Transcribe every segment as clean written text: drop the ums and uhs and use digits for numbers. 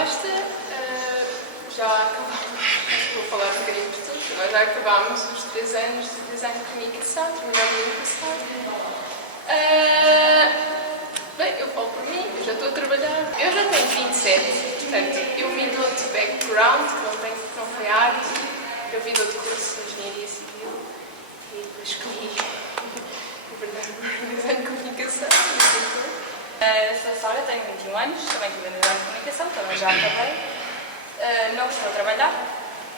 Costa. Já acabámos, vou falar um bocadinho por tudo, nós já acabámos os 3 anos de design de comunicação, terminamos o ano passado. Bem, eu falo por mim, eu já estou a trabalhar. Eu já tenho 27, portanto, eu me dou de background, que não foi arte, eu vim de outro curso de engenharia civil e depois escolhi design de comunicação. Sou a Sara, tenho 21 anos, também estive em design de comunicação, também já acabei. Não estou a trabalhar.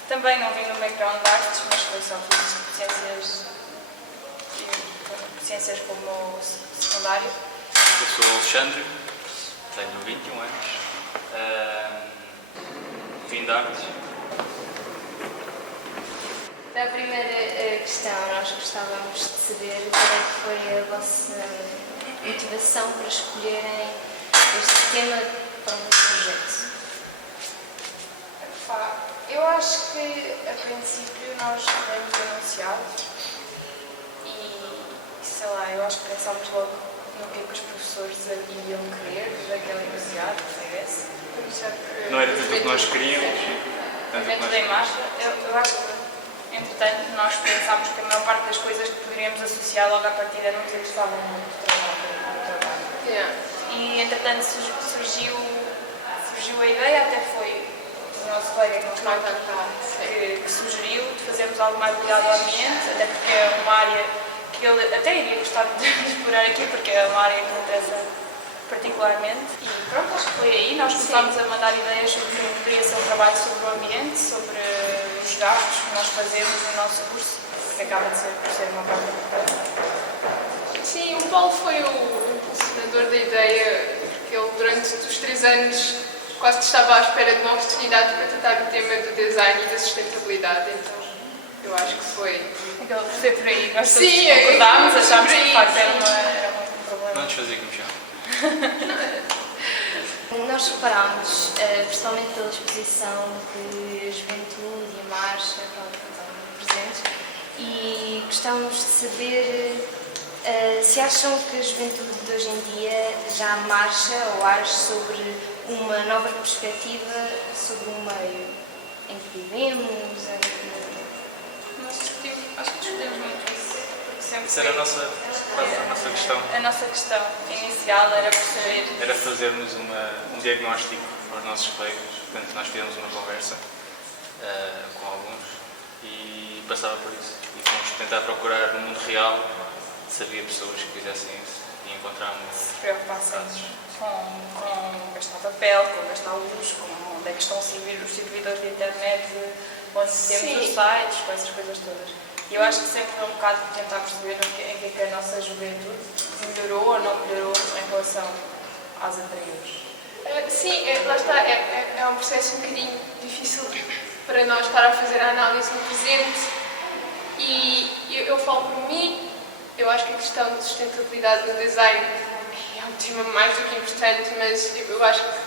Também não vim no background de artes, mas foi só ciências como secundário. Eu sou o Alexandre, tenho 21 anos, vim de artes. Na primeira questão, nós gostávamos de saber qual é que foi a vossa motivação para escolherem este tema para um projeto. Eu acho que, a princípio, nós tivemos anunciado e, sei lá, eu acho que pensámos logo no que é que os professores iam querer daquele enunciado, talvez. Não era tudo o que nós queríamos. Dentro da imagem, eu acho que, entretanto, nós pensámos que a maior parte das coisas que poderíamos associar logo à partida não nos interessavam muito do trabalho. Yeah. E, entretanto, surgiu a ideia, até foi o nosso colega que não está cá, que sugeriu de fazermos algo mais ligado ao ambiente, até porque é uma área que ele até iria gostar de explorar aqui, porque é uma área que me interessa particularmente. E pronto, acho que foi aí. Nós começámos a mandar ideias sobre como poderia ser um trabalho sobre o ambiente, sobre os gastos que nós fazemos no nosso curso, que acaba de ser uma parte importante. Sim, o Paulo foi o impulsionador da ideia, porque ele durante os 3 anos quase que estava à espera de uma oportunidade para tratar o tema do design e da sustentabilidade, então eu acho que foi... Aquilo foi por aí, nós todos Sim, concordámos, achámos que de facto sim. era um problema. Não nos fazia comichão. Nós reparámos, principalmente pela exposição, que a juventude e a marcha estavam presentes e gostávamos de saber se acham que a juventude de hoje em dia já marcha ou age sobre uma nova perspectiva sobre o meio em que vivemos, em que... Nós discutimos, acho que discutimos muito isso, porque sempre Essa era a nossa questão. a nossa questão inicial era perceber... Era fazermos um diagnóstico aos nossos colegas. Portanto, nós fizemos uma conversa com alguns e passava por isso. E fomos tentar procurar no mundo real se havia pessoas que fizessem isso e encontramos se preocupassem com gastar papel, com gastar luz, com onde é que estão os servidores de internet, onde temos os sites, com essas coisas todas. E eu acho que sempre foi um bocado de tentar perceber em que é que a nossa juventude melhorou ou não melhorou em relação às anteriores. Sim, lá está, é um processo um bocadinho difícil para nós estar a fazer a análise no presente e eu falo por mim, eu acho que a questão de sustentabilidade no design é um tema mais do que importante, mas eu acho que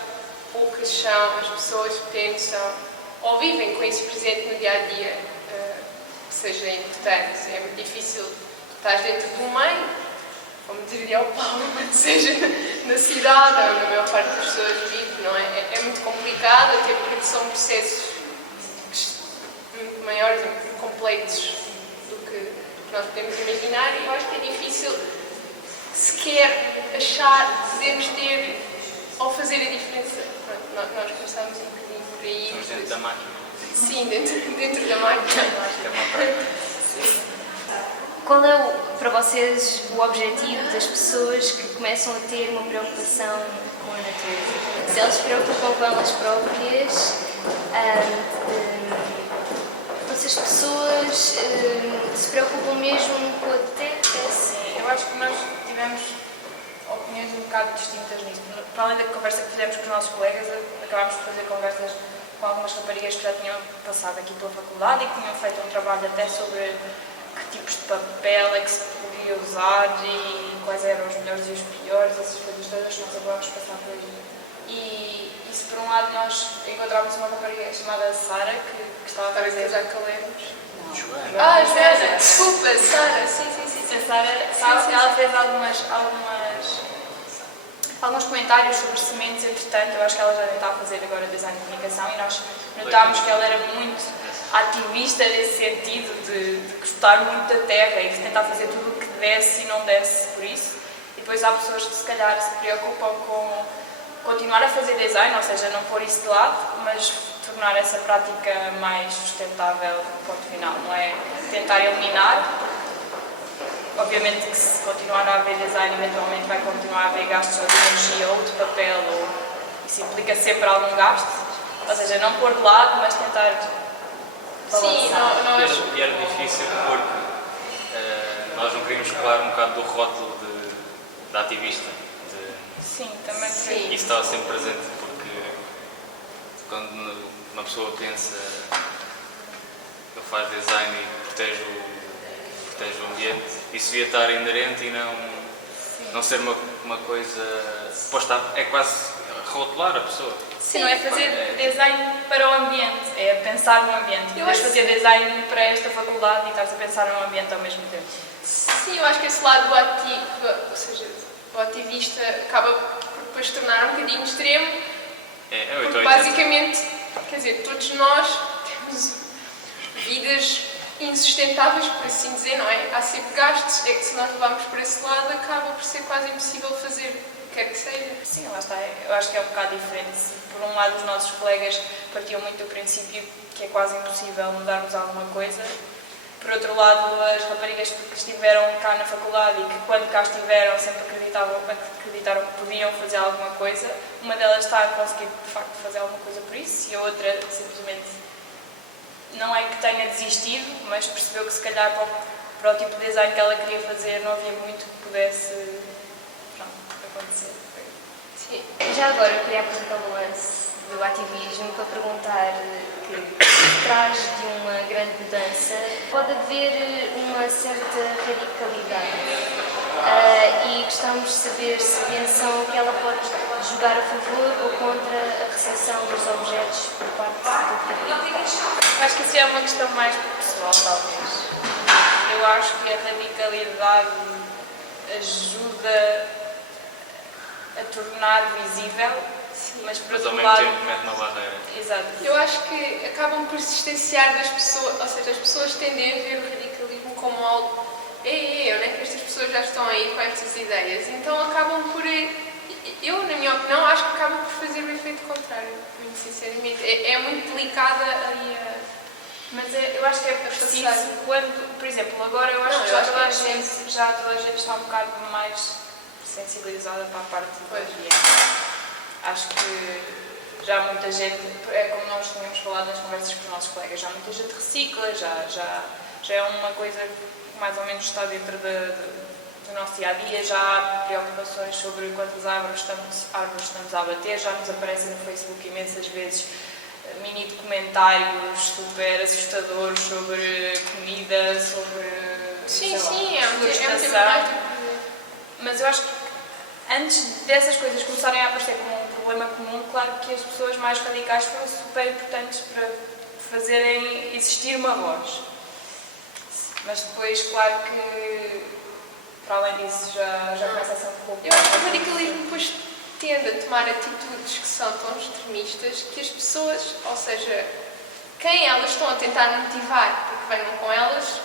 poucas são as pessoas que pensam ou vivem com isso presente no dia-a-dia, que seja importante. É muito difícil estar dentro de um meio, como diria o Paulo, seja na cidade ou na maior parte das pessoas vive, não é? É muito complicado, até porque são processos muito maiores e muito complexos do que nós podemos imaginar e eu acho que é difícil sequer achar que podemos ter ou fazer a diferença. Pronto, nós começámos um bocadinho por aí. Estamos dentro da máquina. Sim, dentro da máquina. Acho que é uma prática. Qual é, para vocês, o objetivo das pessoas que começam a ter uma preocupação com a natureza? Se elas se preocupam com elas próprias, essas pessoas se preocupam mesmo com a terra? Sim, eu acho que nós tivemos opiniões um bocado distintas nisto. Para além da conversa que fizemos com os nossos colegas, acabámos de fazer conversas com algumas raparigas que já tinham passado aqui pela faculdade e que tinham feito um trabalho até sobre que tipos de papel é que se podia usar e quais eram os melhores e os piores, essas coisas todas, nós acabámos de passar por aí. E isso, por um lado, nós encontramos uma rapariga chamada Sara, que estava a fazer... Já calemos. Joana. Joana, desculpa, Sara, sim. A Sara, ela fez alguns comentários sobre sementes, entretanto, eu acho que ela já está a fazer agora design de comunicação e nós notámos que ela era muito ativista nesse sentido de gostar muito da terra e de tentar fazer tudo o que desse e não desse por isso. E depois há pessoas que se calhar se preocupam com continuar a fazer design, ou seja, não pôr isso de lado, mas tornar essa prática mais sustentável, ponto final, não é tentar eliminar. Obviamente que se continuar a haver design, eventualmente vai continuar a haver gastos ou de energia ou de papel, ou isso implica sempre algum gasto, ou seja, não pôr de lado, mas tentar Sim, E era difícil porque nós não queríamos colar um bocado do rótulo de ativista. Sim, também Sim. E isso estava sempre presente porque quando uma pessoa pensa que faz design e protege o ambiente, isso devia estar inerente e não ser uma coisa posta, é quase rotular a pessoa. Sim, não é fazer design para o ambiente, é pensar no ambiente. Eu Mas acho fazer design para esta faculdade e estás a pensar no ambiente ao mesmo tempo. Sim, eu acho que esse lado do ativo, ou seja, o ativista acaba por depois se tornar um bocadinho extremo, porque basicamente, quer dizer, todos nós temos vidas insustentáveis, por assim dizer, não é? Há sempre gastos, é que se nós levarmos por esse lado acaba por ser quase impossível fazer o que quer que seja. Sim, lá está. Eu acho que é um bocado diferente. Por um lado, os nossos colegas partiam muito do princípio que é quase impossível mudarmos alguma coisa. Por outro lado, as raparigas que estiveram cá na faculdade e que quando cá estiveram sempre acreditaram que podiam fazer alguma coisa, uma delas está a conseguir de facto fazer alguma coisa por isso e a outra simplesmente não é que tenha desistido, mas percebeu que se calhar para o tipo de design que ela queria fazer não havia muito que pudesse acontecer. Sim. Já agora eu queria apresentar o lance do ativismo para perguntar que por trás de uma grande mudança pode haver uma certa radicalidade e gostamos de saber se pensam que ela pode jogar a favor ou contra a recepção dos objetos por parte do público. Acho que isso é uma questão mais pessoal, talvez. Eu acho que a radicalidade ajuda a tornar visível, mas por Mas outro ao mesmo lado... tempo mete uma barreira. Exato. Eu acho que acabam por se distanciar das pessoas, ou seja, as pessoas tendem a ver o radicalismo como algo onde é que estas pessoas já estão aí com estas ideias? Então acabam por, eu na minha opinião, acho que acabam por fazer o efeito contrário, muito sinceramente. É muito delicada aí a... Mas eu acho que é preciso quando, por exemplo, agora eu acho que já toda a gente está um bocado mais sensibilizada para a parte do ambiente. Acho que já muita gente, é como nós tínhamos falado nas conversas com os nossos colegas, já muita gente recicla, já é uma coisa que mais ou menos está dentro do nosso dia-a-dia, já há preocupações sobre quantas árvores estamos a abater, já nos aparecem no Facebook imensas vezes mini documentários super assustadores sobre comida, sobre... Sim, florestação. Mas eu acho que antes dessas coisas começarem a aparecer como um problema comum, claro que as pessoas mais radicais foram super importantes para fazerem existir uma voz. Mas depois, claro que, para além disso, já começa a ser um pouco... Eu acho que o radicalismo depois tende a tomar atitudes que são tão extremistas que as pessoas, ou seja, quem elas estão a tentar motivar porque venham com elas,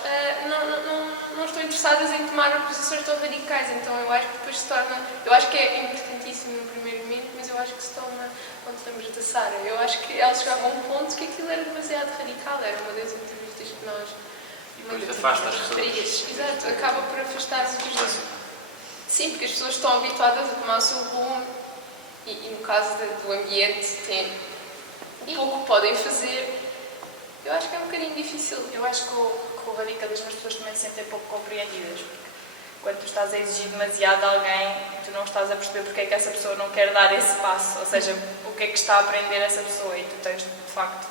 não estão interessadas em tomar posições tão radicais. Então eu acho que depois se torna... Eu acho que é importantíssimo no primeiro momento, mas eu acho que se torna, quando estamos da Sara, eu acho que ela chegava a um ponto que aquilo era demasiado radical. Era uma das entrevistas que nós... E depois afasta as pessoas. Exato, acaba por afastar as pessoas. Sim, porque as pessoas estão habituadas a tomar o seu rumo e no caso do ambiente tem pouco que podem fazer. Eu acho que é um bocadinho difícil. Eu acho que o radicalismo as pessoas também se sentem pouco compreendidas, porque quando tu estás a exigir demasiado de alguém, tu não estás a perceber porque é que essa pessoa não quer dar esse passo, ou seja, o que é que está a aprender essa pessoa, e tu tens de facto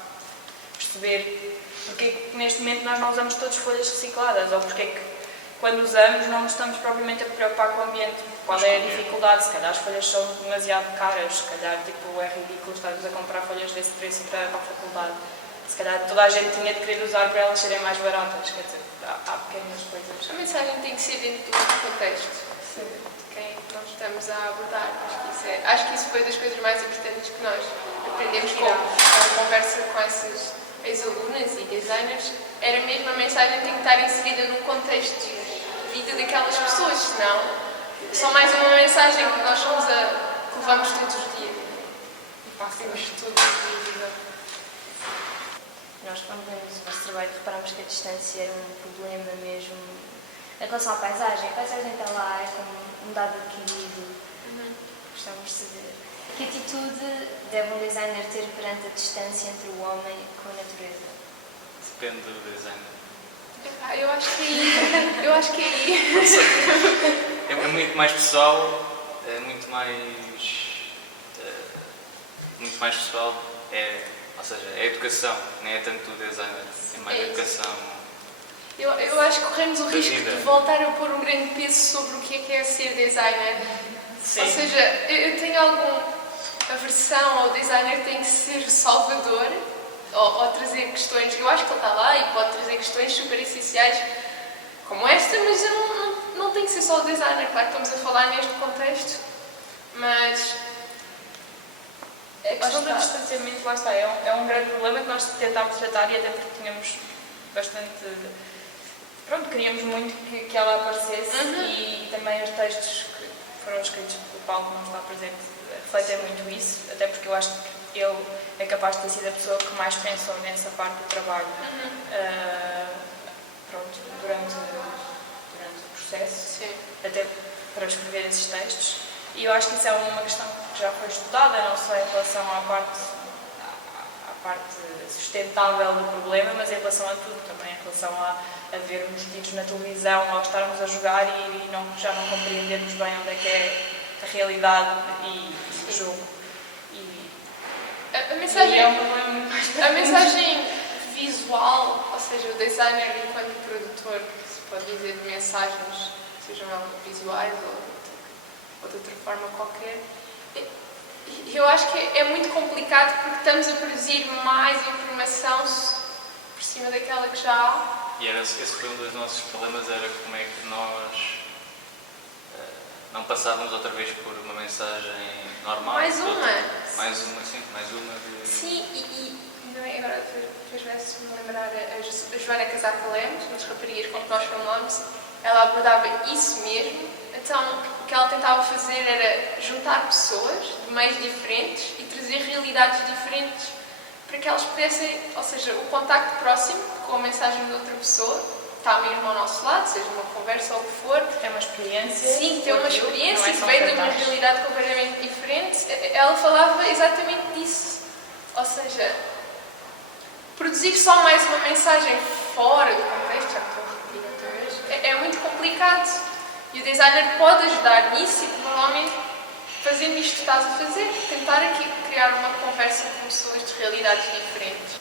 perceber porque é que neste momento nós não usamos todas folhas recicladas, ou porque é que quando usamos não nos estamos propriamente a preocupar com o ambiente. Qual é a dificuldade? Se calhar as folhas são demasiado caras, se calhar é ridículo estarmos a comprar folhas desse preço para a faculdade. Se calhar toda a gente tinha de querer usar para elas serem mais baratas, quer dizer, há pequenas coisas. A mensagem tem que ser dentro do contexto. Sim. Quem nós estamos a abordar. Acho que isso foi das coisas mais importantes que nós aprendemos com a conversa com essas ex-alunas e designers. Era mesmo a mensagem tem que estar inserida no contexto de vida daquelas pessoas, senão só mais uma mensagem que nós que levamos todos os dias. E passamos tudo a vida. Nós, quando vemos o nosso trabalho, reparamos que a distância era um problema mesmo em relação à paisagem. A paisagem está lá, é como um dado adquirido. Gostamos de saber. Que atitude deve um designer ter perante a distância entre o homem com a natureza? Depende do designer. Eu acho que aí. É muito mais pessoal, é muito mais pessoal, ou seja, é a educação, não é tanto o designer, é mais a educação. Eu acho que corremos o risco de voltar a pôr um grande peso sobre o que é ser designer. Sim. Ou seja, eu tenho alguma aversão ao designer tem que ser salvador ou trazer questões. Eu acho que ele está lá e pode trazer questões super essenciais como esta, mas não tem que ser só o designer. Claro que estamos a falar neste contexto, mas a questão do distanciamento, lá está, é um grande problema que nós tentámos tratar e até porque tínhamos bastante. Pronto, queríamos muito que ela aparecesse e também os textos que foram escritos pelo Paulo, que não está presente, refletem muito isso, até porque eu acho que ele é capaz de ter sido a pessoa que mais pensou nessa parte do trabalho durante o processo, sim. até para escrever esses textos. E eu acho que isso é uma questão que já foi estudada, não só em relação à parte sustentável do problema, mas em relação a tudo, também em relação a vermos vídeos na televisão, ao estarmos a jogar e já não compreendermos bem onde é que é a realidade e o jogo. A mensagem, é um problema muito mais a mensagem visual, ou seja, o designer enquanto produtor, que se pode dizer de mensagens, sejam elas visuais ou de outra forma qualquer, eu acho que é muito complicado porque estamos a produzir mais informação por cima daquela que já há. E esse foi um dos nossos problemas, era como é que nós não passávamos outra vez por uma mensagem normal. Mais uma. Sim, e também agora fez-me lembrar a Joana Casaca Lemos, nas raparigas com que nós falámos, ela abordava isso mesmo. Então, o que ela tentava fazer era juntar pessoas de meios diferentes e trazer realidades diferentes para que elas pudessem, ou seja, o contacto próximo com a mensagem de outra pessoa, está mesmo ao nosso lado, seja uma conversa ou o que for. É uma experiência. Sim, ter uma experiência que veio vem de uma realidade completamente diferente. Ela falava exatamente disso. Ou seja, produzir só mais uma mensagem fora do contexto, já estou a repetir outra vez, é muito complicado. E o designer pode ajudar nisso e provavelmente fazendo isto que estás a fazer, tentar aqui criar uma conversa com pessoas de realidades diferentes.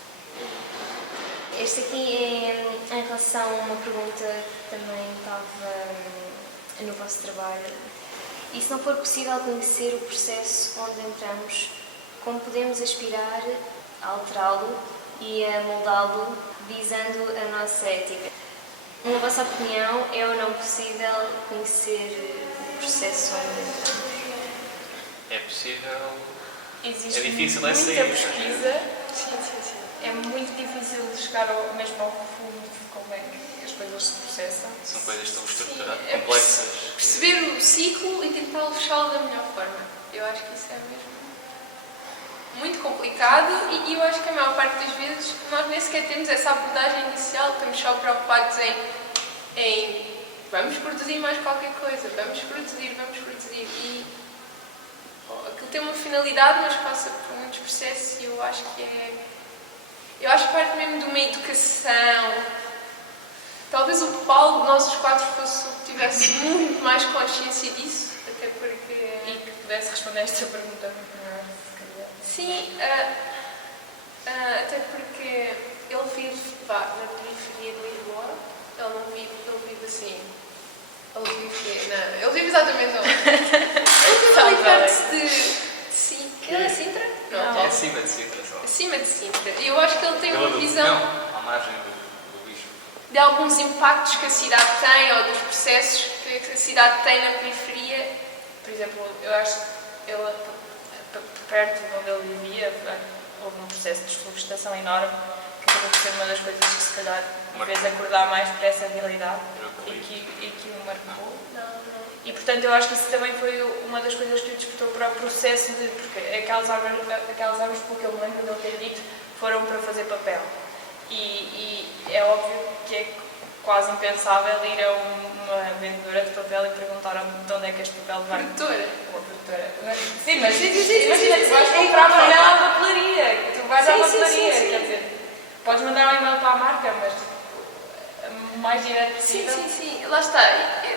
Este aqui é em relação a uma pergunta que também estava no vosso trabalho. E se não for possível conhecer o processo onde entramos, como podemos aspirar a alterá-lo e a moldá-lo visando a nossa ética? Na vossa opinião, é ou não possível conhecer o processo onde entramos? É possível. Existe É difícil muita sair. pesquisa. Sim. É muito difícil chegar mesmo ao fundo de como é que as coisas se processam. São coisas tão estruturadas, É complexas. perceber o ciclo e tentar fechá-lo da melhor forma. Eu acho que isso é mesmo muito complicado e eu acho que a maior parte das vezes nós nem sequer temos essa abordagem inicial, estamos só preocupados em vamos produzir mais qualquer coisa, vamos produzir e aquilo tem uma finalidade, mas passa por muitos processos e eu acho que parte mesmo de uma educação. Talvez o Paulo de nós os quatro tivesse muito mais consciência disso, até porque... E que pudesse responder esta pergunta muito melhor, se calhar. Sim, até porque ele vive na periferia de Lisboa, ele vive assim. Ele vive exatamente onde? Ele vive ali perto de Sintra. Ele é Sintra? É acima de Sintra só. Acima de Sintra. E eu acho que ele tem uma visão Não, à margem do bicho. de alguns impactos que a cidade tem ou dos processos que a cidade tem na periferia por exemplo, eu acho que ele, perto de onde ele vivia, houve um processo de desflorestação enorme, que acabou por ser uma das coisas que se calhar me fez acordar mais para essa realidade e que o marcou. E portanto eu acho que isso também foi uma das coisas que o despertou para o processo de, porque aquelas árvores, pelo que eu me lembro de ele ter dito, foram para fazer papel. E é óbvio que é quase impensável ir a uma vendedora de papel e perguntar de onde é que este papel vai. Produtora. Uma produtora. Sim, mas imagina, tu vais comprar papel à papelaria. Tu vais à papelaria, quer dizer, podes mandar um e-mail para a marca, mas o mais direto possível. Sim, lá está.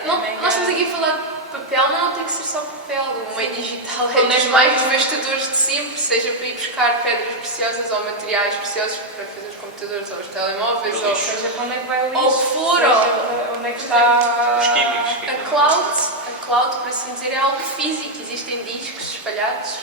Nós estamos aqui a falar de papel, não tem que ser só papel. O meio digital é dos mais devastadores de sempre, seja para ir buscar pedras preciosas ou materiais preciosos para fazer os computadores ou os telemóveis, ou seja, para onde é que vai o lixo? Ou o que for, onde é que está os químicos. A cloud, por assim dizer, é algo físico. Existem discos espalhados.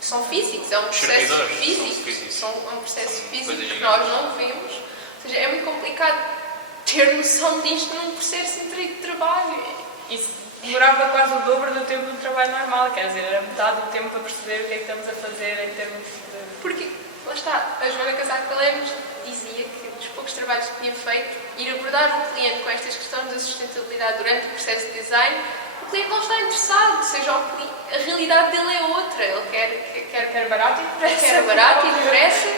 São físicos, é um processo físico. É um processo físico que nós não vemos. Ou seja, é muito complicado ter noção disto num processo de trabalho. Isso demorava quase o dobro do tempo do trabalho normal, quer dizer, era metade do tempo para perceber o que é que estamos a fazer em termos de... Porque, lá está, a Joana Casaco Lemos dizia que dos poucos trabalhos que tinha feito, ir abordar o cliente com estas questões da sustentabilidade durante o processo de design, o cliente não está interessado, seja a realidade dele é outra, ele quer barato e depressa. Quer barato e depressa.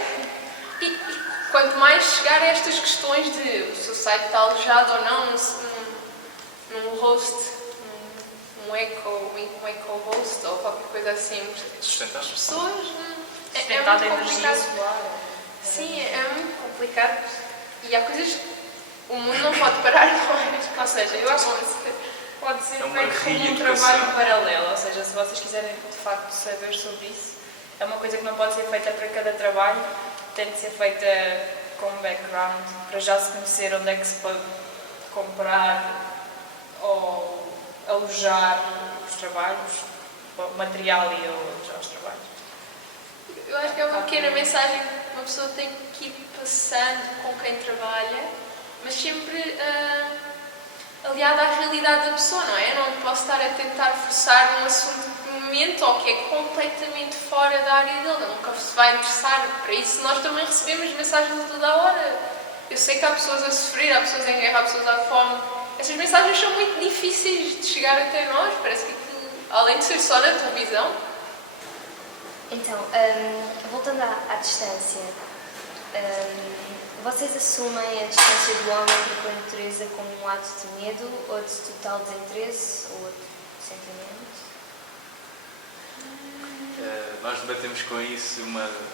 E quanto mais chegar a estas questões de o seu site está alojado ou não num host, um eco-host ou qualquer coisa assim. Sustentável. As pessoas é muito complicado. Sim, é muito complicado. E há coisas. O mundo não pode parar, não é? Ou seja, eu acho que pode ser feito como um trabalho paralelo. Ou seja, se vocês quiserem de facto saber sobre isso, é uma coisa que não pode ser feita para cada trabalho, tem de ser feita com um background, para já se conhecer onde é que se pode comprar ou alojar os trabalhos, o material e alojar os trabalhos. Eu acho que é uma pequena mensagem que uma pessoa tem que ir passando com quem trabalha, mas sempre aliada à realidade da pessoa, não é? Eu não posso estar a tentar forçar um assunto de momento ou que é completamente fora da área dele, nunca se vai interessar. Para isso nós também recebemos mensagens a toda a hora. Eu sei que há pessoas a sofrer, há pessoas em guerra, há pessoas à fome. Essas mensagens são muito difíceis de chegar até nós. Parece que aquilo, além de ser só na televisão. Então, voltando à distância, vocês assumem a distância do homem para com a natureza como um ato de medo ou de total desinteresse ou de sentimento? Nós debatemos com isso,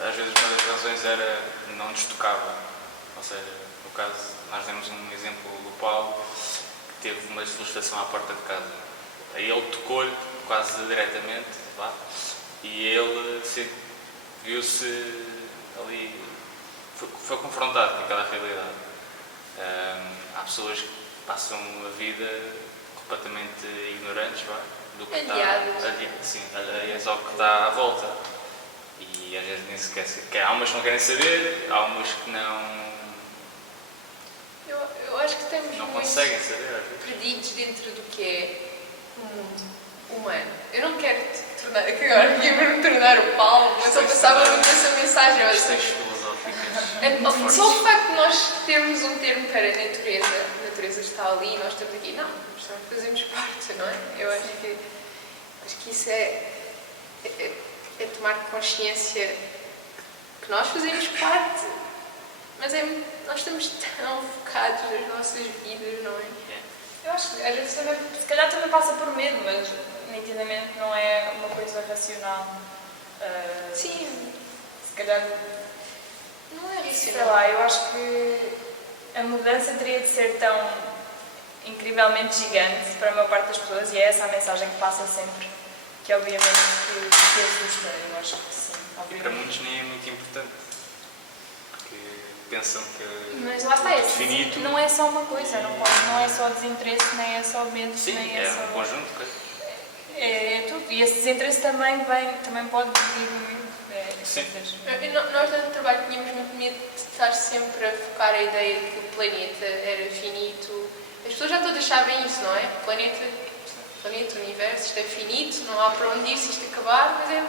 às vezes uma das razões era não nos tocava. Ou seja, no caso, nós demos um exemplo do Paulo, que teve uma desflorestação à porta de casa. Aí ele tocou-lhe quase diretamente, lá, e ele viu-se ali, foi confrontado com aquela realidade. Há pessoas que passam a vida completamente ignorantes, do que aliás ao que está à volta. E às vezes nem sequer quer. Há umas que não querem saber, há umas que não. Eu acho que estamos não muito conseguem saber, perdidos dentro do que é o mundo humano. Eu não quero te tornar, que agora me tornar o Paulo, mas eu passava muito essa mensagem. Questões filosóficas. Só o facto de nós termos um termo para a natureza está ali, nós estamos aqui, não, nós também fazemos parte, não é? Eu acho que isso é tomar consciência que nós fazemos parte, mas nós estamos tão focados nas nossas vidas, não é? Eu acho que às vezes também, se calhar também passa por medo, mas nitidamente não é uma coisa racional. Sim. Se calhar não é racional. Sei lá, eu acho que a mudança teria de ser tão incrivelmente gigante para a maior parte das pessoas, e é essa a mensagem que passa sempre, que obviamente que assusta. Eu acho que sim. E para muitos nem é muito importante, porque pensam que mas lá está, finito. Não é só uma coisa, não é só desinteresse, nem é só medo, sim, nem é só... um conjunto de coisas. É tudo. E esse desinteresse também pode vir do medo. Sim. Nós no trabalho tínhamos muito medo de estar sempre a focar a ideia de que o planeta era finito. As pessoas já todas sabem isso, não é? O planeta planeta, o universo, isto é finito, não há para onde ir se isto acabar, mas é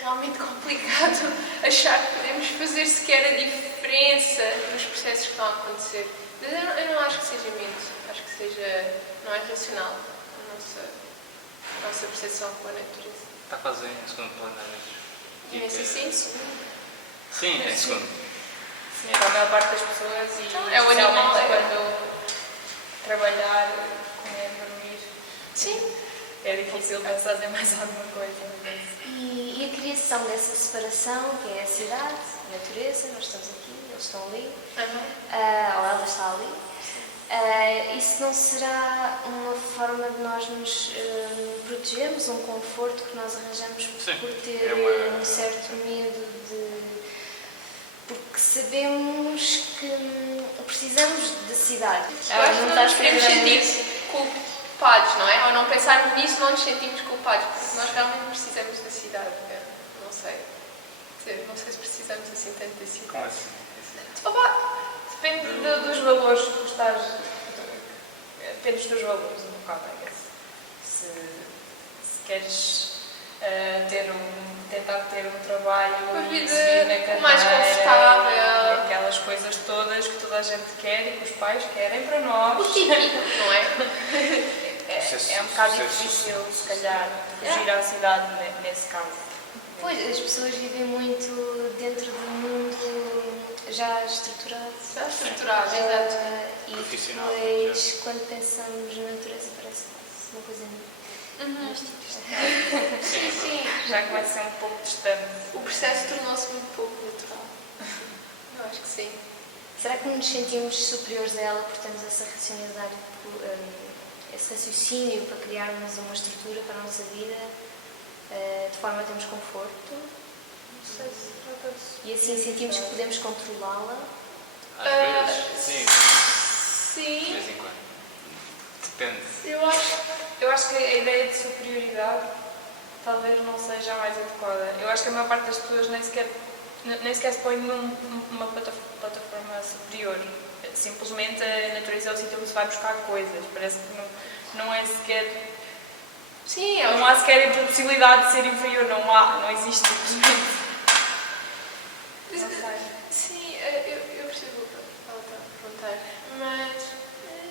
realmente complicado achar que podemos fazer sequer a diferença nos processos que estão a acontecer. Mas eu não acho que seja mito, acho que não é racional a nossa percepção com a natureza. Está quase em segundo plano, às vezes. E nesse sim. Sim, em segundo. Sim, para a maior parte das pessoas e Então, é o animal, quando trabalhar, comer, dormir. Sim. É difícil pensar em mais alguma coisa. E a criação dessa separação, que é a cidade, a natureza, nós estamos aqui, eles estão ali, ou ela está ali. Isso não será uma forma de nós nos protegermos, um conforto que nós arranjamos por ter um certo medo de... Porque sabemos que precisamos da cidade. Eu acho que não nos queremos sentir culpados, não é? Ao não pensarmos nisso, não nos sentimos culpados, porque nós realmente precisamos da cidade. Não sei. Não sei se precisamos assim tanto da cidade. Como assim? Depende dos valores que tu estás. Depende dos teus valores, um bocado, se queres tentar ter um trabalho uma e vida seguir na carreira, mais confortável, aquelas coisas todas que toda a gente quer e que os pais querem para nós. o típico, não é? É um bocado difícil, se calhar, fugir à cidade nesse caso. Pois, as pessoas vivem muito dentro de um mundo já estruturado. Já estruturado, exato. E Profissional, depois, quando pensamos na natureza, parece uma coisa Sim. Já começa a ser um pouco distante. O processo tornou-se um pouco natural. Eu acho que sim. Será que nos sentimos superiores a ela por termos essa racionalidade, esse raciocínio para criarmos uma estrutura para a nossa vida, de forma a termos conforto? Não sei se trata disso. E assim sentimos que podemos controlá-la? Às vezes, sim. De Sim. vez em quando. Depende. Eu acho que a ideia de superioridade talvez não seja a mais adequada. Eu acho que a maior parte das pessoas nem sequer se põe numa plataforma superior. Simplesmente a natureza é o sítio onde se vai buscar coisas. Parece que não é sequer... Sim, Não há sequer a possibilidade de ser inferior. Não existe simplesmente. Sim, eu percebo o que ela está a perguntar, mas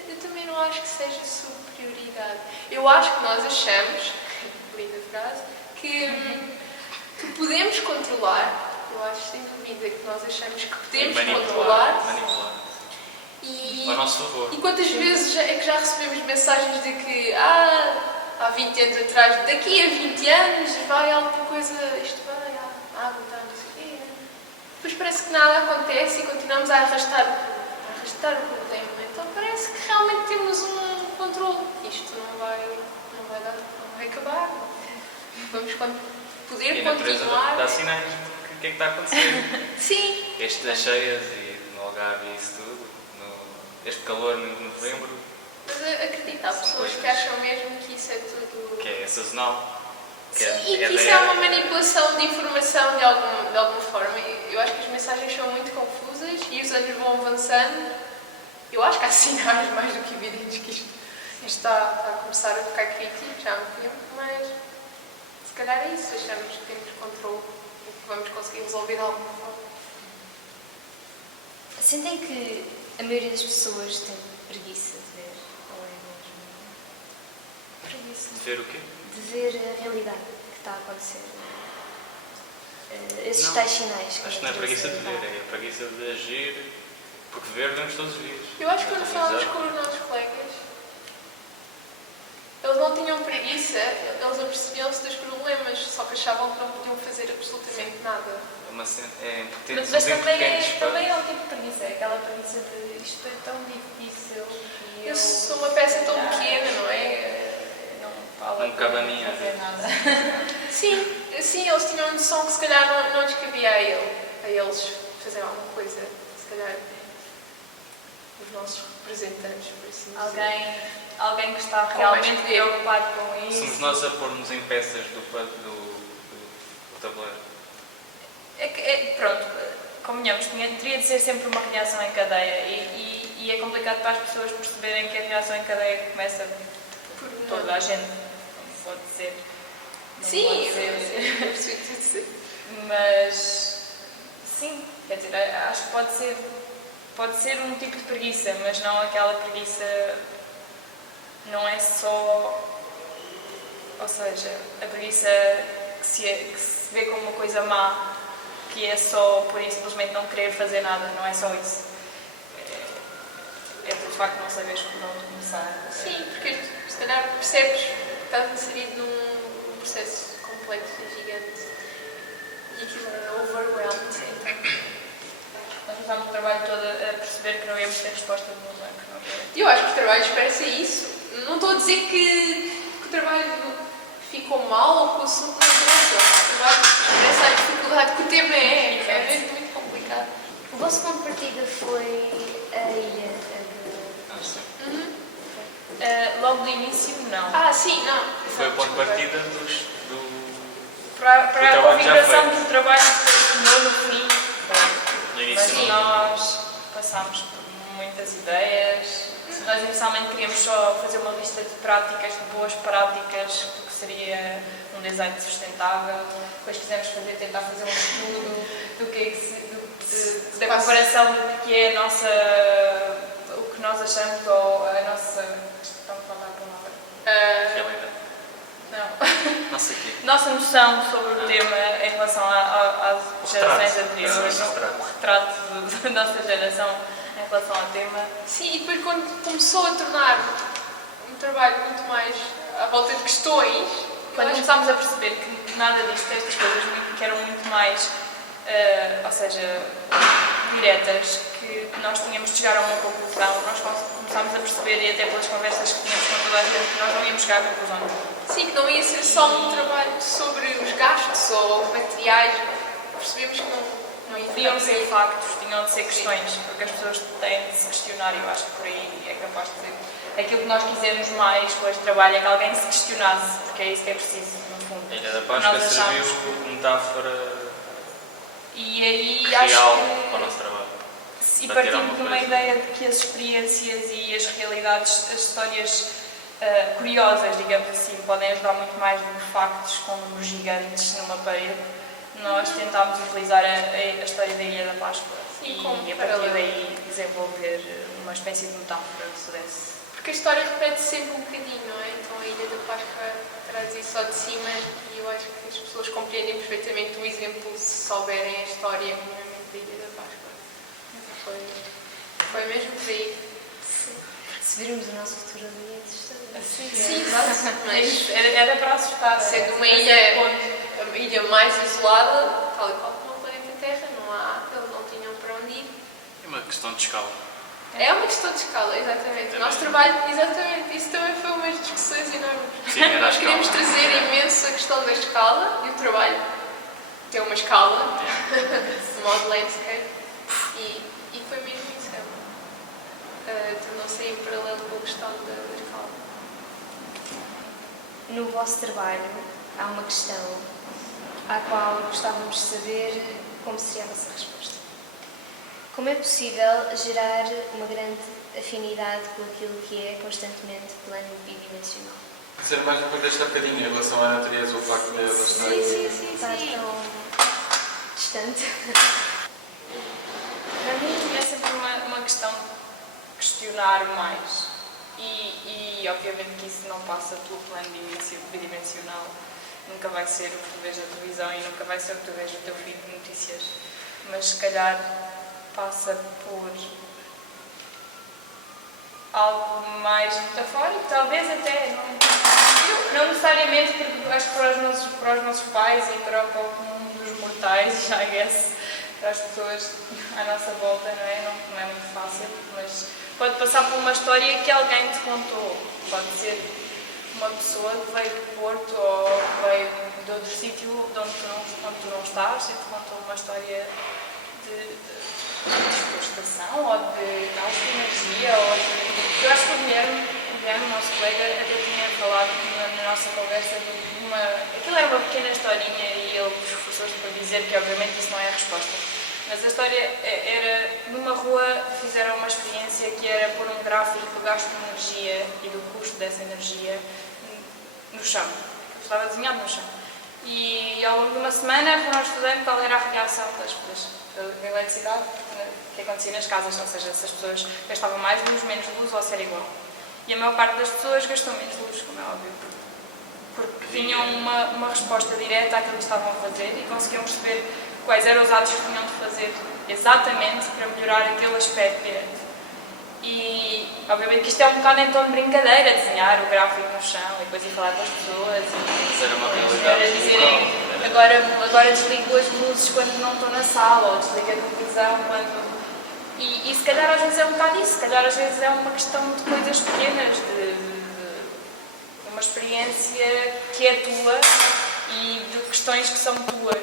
eu também não acho que seja superioridade. Eu acho que nós achamos, linda frase, que podemos controlar. Eu acho, sem dúvida, que nós achamos que podemos controlar. Manipular. Ao nosso favor. E quantas vezes é que já recebemos mensagens de que há 20 anos atrás, daqui a 20 anos vai alguma coisa, isto vai, a água está, não sei o quê. Depois parece que nada acontece e continuamos a arrastar o problema. Então parece que realmente temos um controle. Isto não vai acabar. Vamos poder E a natureza continuar. dá sinais do que é que está a acontecer. Sim. Este das cheias e no Algarve e isso tudo, este calor no novembro, Mas acredito, há pessoas que acham mesmo que isso é tudo... que é sazonal. Sim, e que isso é uma manipulação de informação de alguma forma. Eu acho que as mensagens são muito confusas e os anos vão avançando. Eu acho que há sinais mais do que evidentes que isto está a começar a ficar crítico já há muito tempo, mas se calhar é isso, achamos que temos controle e que vamos conseguir resolver de alguma forma. Sentem que a maioria das pessoas tem preguiça de ver, ou é mesmo? Preguiça. De ver o quê? De ver a realidade que está a acontecer. Esses Não, tais sinais. Acho que não é preguiça de ver, é a preguiça de agir, porque ver vemos todos os dias. Eu acho que Na quando falamos televisão. com os nossos colegas, eles não tinham preguiça, eles apercebiam-se dos problemas, só que achavam que não podiam fazer absolutamente nada. É impotente, Mas somos também impotentes. é um tipo de preguiça, é aquela preguiça de isto é tão difícil e Eu sou uma peça tão pequena, não é? Não cabe a mim, fazer nada. Sim, eles tinham a noção que se calhar não lhes cabia a eles fazer alguma coisa, se calhar os nossos representantes, por assim dizer. Alguém que está Com realmente mais poder. preocupado com isso. Somos nós a pôr-nos em peças do tabuleiro. Pronto, convenhamos, teria de ser sempre uma reação em cadeia e é complicado para as pessoas perceberem que a reação em cadeia começa toda a gente, não vou dizer. Não Sim, vou eu dizer. percebi o que tu disseste. Mas sim, quer dizer, acho que pode ser um tipo de preguiça, mas não aquela preguiça, não é só, ou seja, a preguiça que se vê como uma coisa má, que é só por isso simplesmente não querer fazer nada, não é só isso. É pelo facto de não saberes por onde começar. Sim, porque se calhar percebes que estás inserido num processo complexo e gigante e aquilo é overwhelmed. Então, Nós passámos o trabalho todo a perceber que não íamos ter resposta nenhuma. eu acho que o trabalho espera ser isso. Não estou a dizer que o trabalho ficou mal ou que o assunto não interessa. O trabalho expressa a dificuldade que o tema é mesmo muito complicado. O vosso ponto de partida foi a ilha Logo do início, não. Ah, sim, não. Foi o ponto de Desculpa. partida Para a trabalho já configuração feito. do trabalho que se tornou no fim. No início Mas não. nós passámos por muitas ideias. Nós inicialmente queríamos só fazer uma lista de práticas, de boas práticas, que seria um design sustentável. Depois tentar fazer um estudo do que é que da comparação do que é o que nós achamos ou a nossa. Estão a falar a palavra? Realidade. Não. Não sei o quê. Nossa noção sobre o tema em relação às gerações anteriores, o retrato da nossa geração em relação ao tema. Sim, e depois quando começou a tornar um trabalho muito mais à volta de questões, Quando começámos a perceber que nada disto, estas coisas que eram muito mais, ou seja, diretas, que nós tínhamos de chegar a uma conclusão, nós começámos a perceber, e até pelas conversas que tínhamos com toda a gente, que nós não íamos chegar a conclusão nenhuma. sim, que não ia ser só um trabalho sobre os gastos ou materiais, percebemos que não ia Podiam ficar ser por aí. factos, tinham de ser questões, porque as pessoas têm de se questionar e eu acho que por aí é capaz de ser. Aquilo que nós quisermos mais com este trabalho é que alguém se questionasse, porque é isso que é preciso, no fundo. A Ilha da Páscoa Nós serviu achámos como metáfora E aí real acho para o nosso trabalho. e para tirar partindo de uma uma coisa. ideia de que as experiências e as realidades, as histórias curiosas, digamos assim, podem ajudar muito mais do que factos com números gigantes numa parede, nós tentámos utilizar a história da Ilha da Páscoa Sim, como e a partir paralelo. daí desenvolver uma espécie de metáfora que pudesse. Porque a história repete sempre um bocadinho, não é? Então a Ilha da Páscoa traz isso ao de cima e eu acho que as pessoas compreendem perfeitamente o exemplo se souberem a história minimamente da Ilha da Páscoa. Foi mesmo por aí. Se virmos o nosso futuro ali, é assustador. Sim, exato. Mas Era para assustar. sendo uma a ilha, certo ponto. a ilha mais isolada, tal e qual como o planeta Terra, não há água, eles não tinham para onde ir. É uma questão de escala. É uma questão de escala, exatamente. O nosso trabalho, exatamente, isso também foi umas discussões enormes. Sim, era a Nós queríamos escala. trazer imenso a questão da escala e o trabalho tem uma escala, modo landscape, e foi mesmo isso. Tornou-se em paralelo com a questão da escala. No vosso trabalho, há uma questão à qual gostávamos de saber como seria a vossa resposta. Como é possível gerar uma grande afinidade com aquilo que é constantemente plano bidimensional? Ser mais uma coisa desta bocadinho em relação à natureza, o facto de ela estar Estar tão distante. Para mim é sempre uma questão de questionar mais e obviamente que isso não passa pelo plano bidimensional. Nunca vai ser o que tu vês na televisão e nunca vai ser o que tu vês no teu feed de notícias. Mas se calhar passa por algo mais metafórico, talvez até, não necessariamente, porque acho que para os nossos pais e para o comum dos mortais, I guess, para as pessoas à nossa volta, não é muito fácil, mas pode passar por uma história que alguém te contou, pode ser uma pessoa que veio do Porto ou que veio de outro sítio onde tu não estás e te contou uma história de frustração ou de alta energia eu acho que o Guilherme, nosso colega, até tinha falado na nossa conversa de aquilo era uma pequena historinha e ele esforçou-se para dizer que obviamente isso não é a resposta, mas a história era numa rua fizeram uma experiência que era pôr um gráfico do gasto de energia e do custo dessa energia no chão. Estava desenhado no chão. E ao longo de uma semana foram estudando qual era a reação da eletricidade que acontecia nas casas, ou seja, se as pessoas gastavam mais luz, menos luz ou se era igual. E a maior parte das pessoas gastou menos luz, como é óbvio, porque tinham uma resposta direta àquilo que estavam a fazer e conseguiam perceber quais eram os atos que tinham de fazer exatamente para melhorar aquele aspecto direto. E, obviamente, que isto é um bocado em tom de brincadeira, desenhar o gráfico no chão e depois ir falar com as pessoas Mas era uma e realidade. dizerem agora desligo as luzes quando não estou na sala ou desligo a televisão quando... E se calhar às vezes é um bocado isso, se calhar às vezes é uma questão de coisas pequenas, de uma experiência que é tua e de questões que são tuas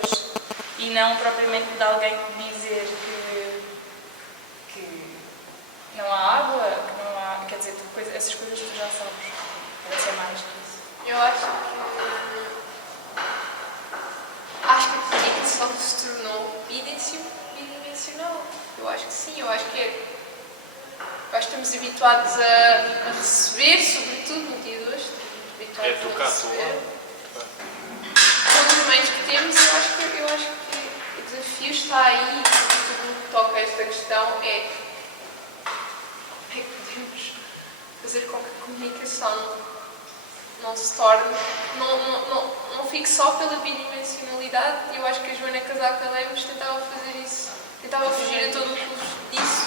e não propriamente de alguém dizer que não há água, que não há... Quer dizer, essas coisas tu já sabes. Deve ser mais que isso. Eu acho que a comunicação se tornou bidimensional. Eu acho que sim, eu acho que estamos habituados a receber, sobretudo no dia de hoje, É tocar a tua. todos os meios que temos. Eu acho que o desafio está aí, sobretudo no que toca a esta questão, é como é que podemos fazer com que a comunicação não se torne, não fique só pela bidimensionalidade. Eu acho que a Joana Casaca Lemos tentava fazer isso, tentava fugir a todo o custo disso.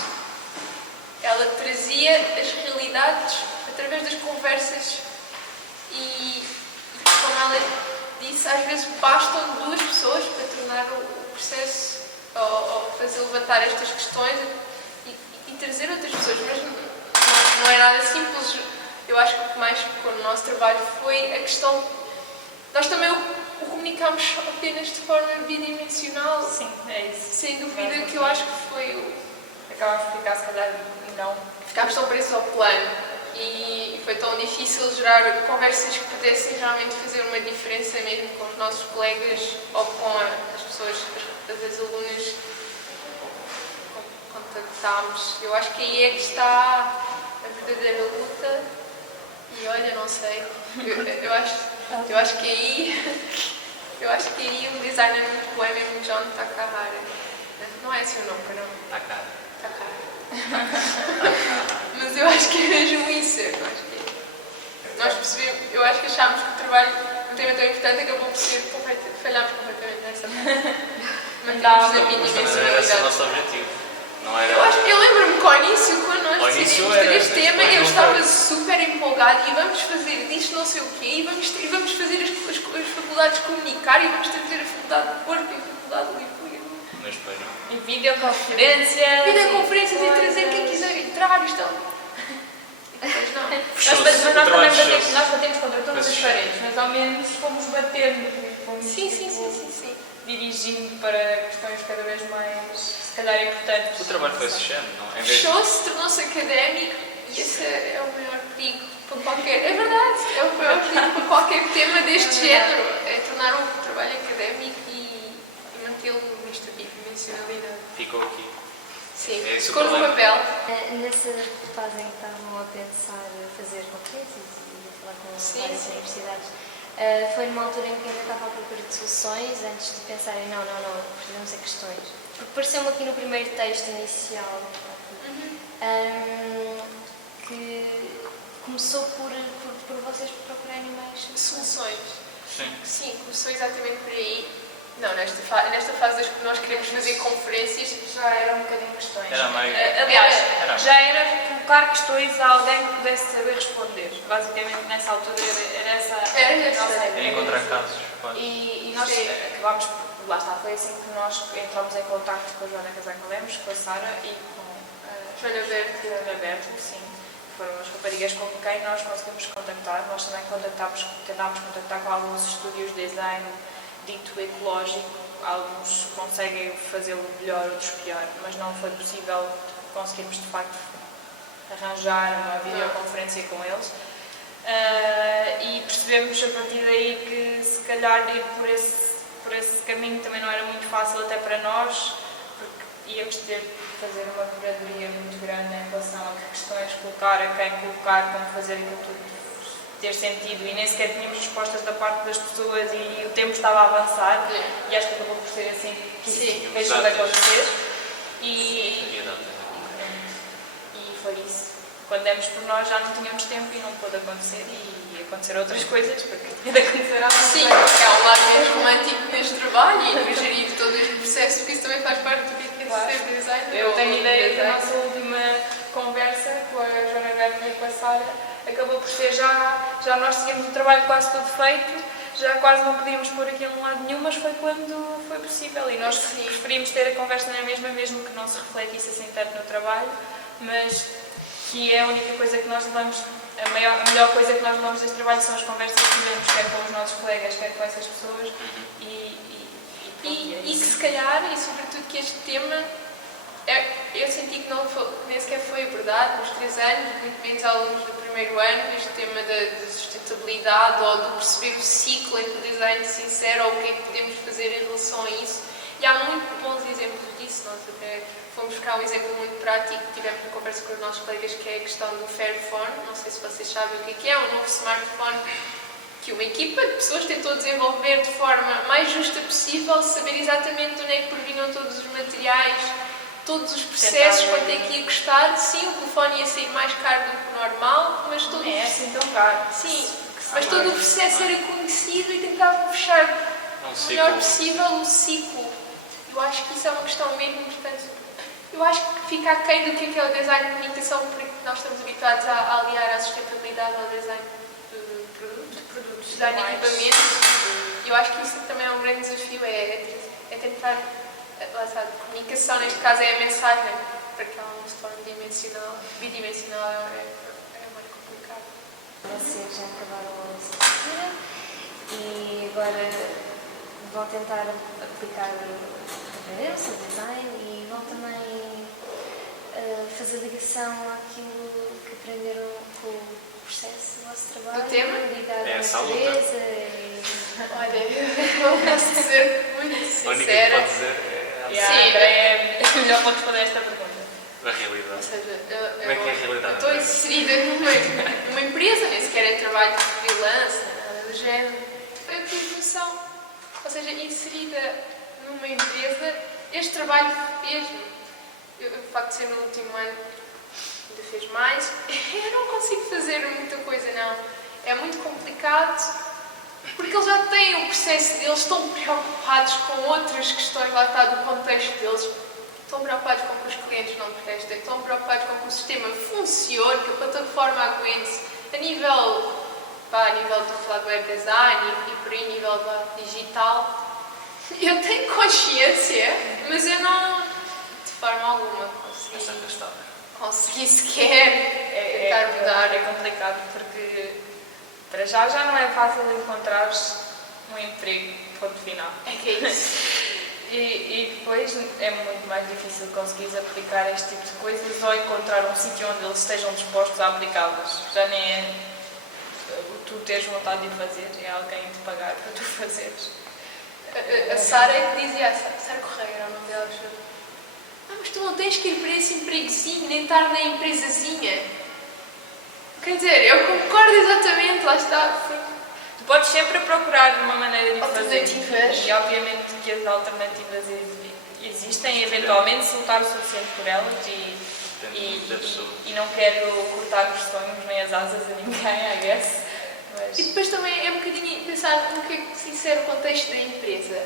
Ela trazia as realidades através das conversas e como ela disse, às vezes bastam duas pessoas para tornar o processo ou fazer levantar estas questões e trazer outras pessoas, mas não é nada simples. Eu acho que o que mais ficou no nosso trabalho foi a questão. Nós também o comunicámos apenas de forma bidimensional. Sim, é isso. Sem dúvida que eu acho que foi o. Acabámos por ficar, se calhar, não. Ficámos tão presos ao plano e foi tão difícil gerar conversas que pudessem realmente fazer uma diferença mesmo com os nossos colegas ou com as pessoas, as alunas que contactámos. Eu acho que aí é que está a verdadeira luta. E olha, não sei, eu acho que aí um designer muito bom é mesmo John Takahara. Não é seu nome, não? Takahara. Mas eu acho que é mesmo isso. Eu acho que achámos que o trabalho, um tema tão importante, acabou por ser falhámos completamente nessa parte. Mandámos na Mas também era esse o bidimensionalidade. nosso objetivo. Não era... Eu lembro-me que ao início, quando nós Ao início decidimos ter era- este tema, depois eu não estava foi. super empolgada e vamos fazer disto não sei o quê, e vamos fazer as faculdades de comunicar, e vamos trazer a faculdade de Porto e a faculdade de Lisboa. Mas depois não. E videoconferências. Videoconferências e trazer quem quiser entrar, isto e depois não. Nós batemos contra todas as Mas- paredes, mas ao menos fomos batendo e fomos Sim. dirigindo para questões cada vez mais, se calhar, importantes. O trabalho foi fechando, não? Em vez de... Fechou-se, tornou-se académico e esse é o maior perigo para qualquer... É verdade, é o maior perigo para qualquer tema deste género. É tornar um trabalho académico e mantê-lo nesta bidimensionalidade. Ficou aqui. Sim, É esse o ficou no problema. papel. Nessa fase em que estavam a pensar fazer conferências e a falar com Sim, várias sim. universidades, foi numa altura em que ainda estava à procura de soluções antes de pensarem, não, precisamos de questões. Porque pareceu-me aqui no primeiro texto inicial que começou por vocês procurarem mais Soluções. Sim. Sim, começou exatamente por aí. Não, nesta fase que nós queremos fazer conferências, Já era um bocadinho questões. Era mais... Aliás, Era. já era colocar questões a alguém que pudesse saber responder. Basicamente, nessa altura, era essa Era a essa. nossa Era ideia. encontrar casos. quase. E nós Sim. acabámos, lá está, foi assim que nós entramos em contato com a Joana Casaca Lemos, com a Sara e com a Joana Verde. Joana Berto, sim. Foram as raparigas com quem nós conseguimos contactar. Nós também tentámos contactar com alguns estúdios de design dito ecológico. Alguns conseguem fazê-lo melhor, outros pior, mas não foi possível conseguirmos de facto arranjar uma videoconferência com eles. E percebemos a partir daí que se calhar ir por esse caminho também não era muito fácil até para nós, íamos ter de fazer uma curadoria muito grande em relação a que questões colocar, a quem colocar, como fazer aquilo tudo ter sentido, e nem sequer tínhamos respostas da parte das pessoas e o tempo estava a avançar e acho que acabou por ser assim que deixou de acontecer e foi isso. Quando demos por nós já não tínhamos tempo e não pôde acontecer e acontecer outras coisas, porque tinha de acontecer algo. Sim, porque há um lado mais romântico neste trabalho e gerir todo este processo, porque isso também faz parte do que é ser designer. Eu tenho ideia que a nossa última conversa com a Joana Werner e com a Sara acabou por ser já nós tínhamos o trabalho quase todo feito, já quase não podíamos pôr aquilo em lado nenhum, mas foi quando foi possível e nós preferimos ter a conversa na mesma, mesmo que não se refletisse assim tanto no trabalho, mas que é a única coisa que nós levamos, a melhor coisa que nós levamos deste trabalho são as conversas que tivemos, quer com os nossos colegas, quer com essas pessoas e que se calhar, e sobretudo que este tema, eu senti que nem sequer foi abordado nos 3 anos, muito menos alunos do primeiro ano, este tema da sustentabilidade ou de perceber o ciclo entre o design sincero ou o que é que podemos fazer em relação a isso. E há muito bons exemplos disso. Nós até fomos buscar um exemplo muito prático que tivemos uma conversa com os nossos colegas, que é a questão do Fairphone. Não sei se vocês sabem o que é um novo smartphone que uma equipa de pessoas tentou desenvolver de forma mais justa possível, saber exatamente de onde é que provinham todos os materiais, todos os processos, quanto é que ia custar. Sim, o telefone ia sair mais caro do que o normal, mas todo é assim tão caro. Sim, mas todo o processo era conhecido e tentava fechar o melhor possível o ciclo. Eu acho que isso é uma questão mesmo importante. Eu acho que fica aquém do que é o design de comunicação, porque nós estamos habituados a aliar a sustentabilidade ao design de produtos, design de equipamentos. Eu acho que isso também é um grande desafio, é tentar, lá está, a comunicação, neste caso é a mensagem, para que ela não se torne bidimensional é mais complicado. Vocês já acabaram a licenciatura e agora vão tentar aplicar, aprender sobre design e vão também fazer ligação àquilo que aprenderam com o processo do vosso trabalho. Do tema? Ligado É à essa a luta. natureza e... Olha, eu posso dizer muito A única que sincera. pode dizer é Sim, é melhor para responder esta pergunta. a realidade. Ou seja, Como é que é a realidade? eu estou inserida numa empresa, nem sequer é trabalho de freelance, nada do género. Foi a noção. Ou seja, inserida numa empresa, este trabalho fez-me. O facto de ser no último ano ainda fez mais. Eu não consigo fazer muita coisa, não. É muito complicado, porque eles já têm o processo deles, estão preocupados com outras questões, lá está, do contexto deles. Estão preocupados com que os clientes não prestem, estão preocupados com que o sistema funcione, que a plataforma aguente a nível estou a falar do web design e por aí, nível digital. Eu tenho consciência, mas eu não, de forma alguma, consegui sequer tentar mudar. É complicado porque para já não é fácil encontrar um emprego, ponto final. É que é isso. E depois é muito mais difícil conseguires aplicar este tipo de coisas ou encontrar um sítio onde eles estejam dispostos a aplicá-las. Já nem é tu teres vontade de fazer, é alguém te pagar para tu fazeres. A Sara é que dizia, a Sara Correia era o nome dela, mas tu não tens que ir para esse empregozinho, nem estar na empresazinha. Quer dizer, eu concordo exatamente, lá está. Tu podes sempre procurar uma maneira de fazer. Alternativas. E obviamente que as alternativas existem, eventualmente se lutar o suficiente por elas e não quero cortar os sonhos nem as asas a ninguém, I guess. Mas... E depois também é um bocadinho pensar no que é que se insere o contexto da empresa.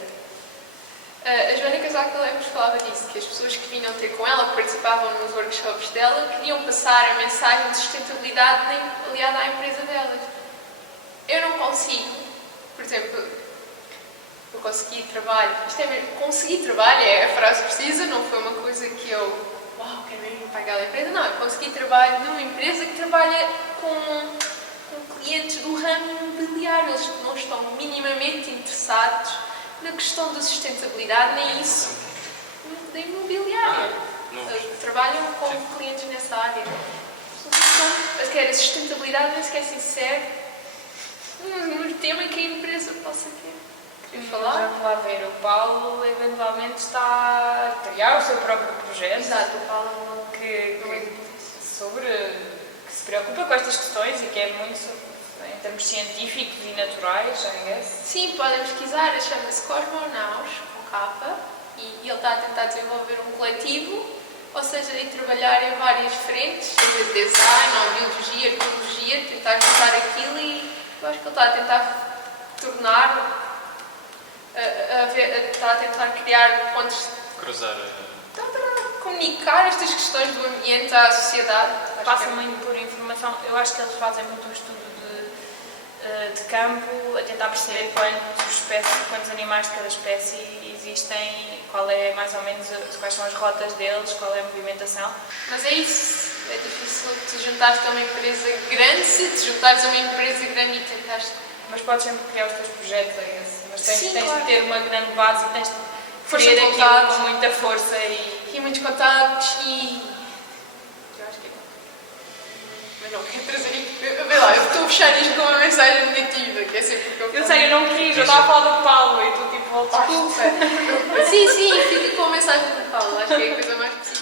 A Joana Casaco Lemos falava disso, que as pessoas que vinham ter com ela, que participavam nos workshops dela, queriam passar a mensagem de sustentabilidade aliada à empresa delas. Eu não consigo. Por exemplo, eu consegui trabalho. Isto é mesmo, consegui trabalho, é a frase precisa, não foi uma coisa que eu, quero mesmo pagar a empresa. Não, eu consegui trabalho numa empresa que trabalha com clientes do ramo imobiliário. Eles não estão minimamente interessados na questão da sustentabilidade, nem isso da imobiliária. Trabalham com clientes nessa área. A sustentabilidade nem sequer sincero no tema que a empresa possa falar. Vamos lá ver, o Paulo eventualmente está a criar o seu próprio projeto. Exato, o Paulo Sobre que se preocupa com estas questões e que é muito em termos científicos e naturais, I guess. Sim, podem pesquisar, chama-se Cosmonauts, com K, e ele está a tentar desenvolver um coletivo, ou seja, de trabalhar em várias frentes, seja design, ou biologia, arqueologia, tentar juntar aquilo e eu acho que ele está a tentar tornar, está a tentar criar pontos, Cruzar. está a comunicar estas questões do ambiente à sociedade. Passa muito por informação. Eu acho que eles fazem muito um estudo de campo, a tentar perceber quantos animais de cada espécie existem, qual é mais ou menos, quais são as rotas deles, qual é a movimentação. Mas é isso, é difícil te juntares a uma empresa grande, se te juntares a uma empresa grande e tentares. Mas podes sempre criar os teus projetos, mas tens Sim, de claro. ter uma grande base e tens de Força querer de aquilo vontade. com muita força E muitos contactos e. Eu acho que é. Mas não, quero trazer isto. Vê lá, eu estou a fechar isto com uma mensagem negativa, que é sempre o que Eu sei, eu não quis, eu estava a falar do Paulo e tu tipo voltaste. Desculpa. Sim, fica com a mensagem do Paulo, acho que é a coisa mais possível.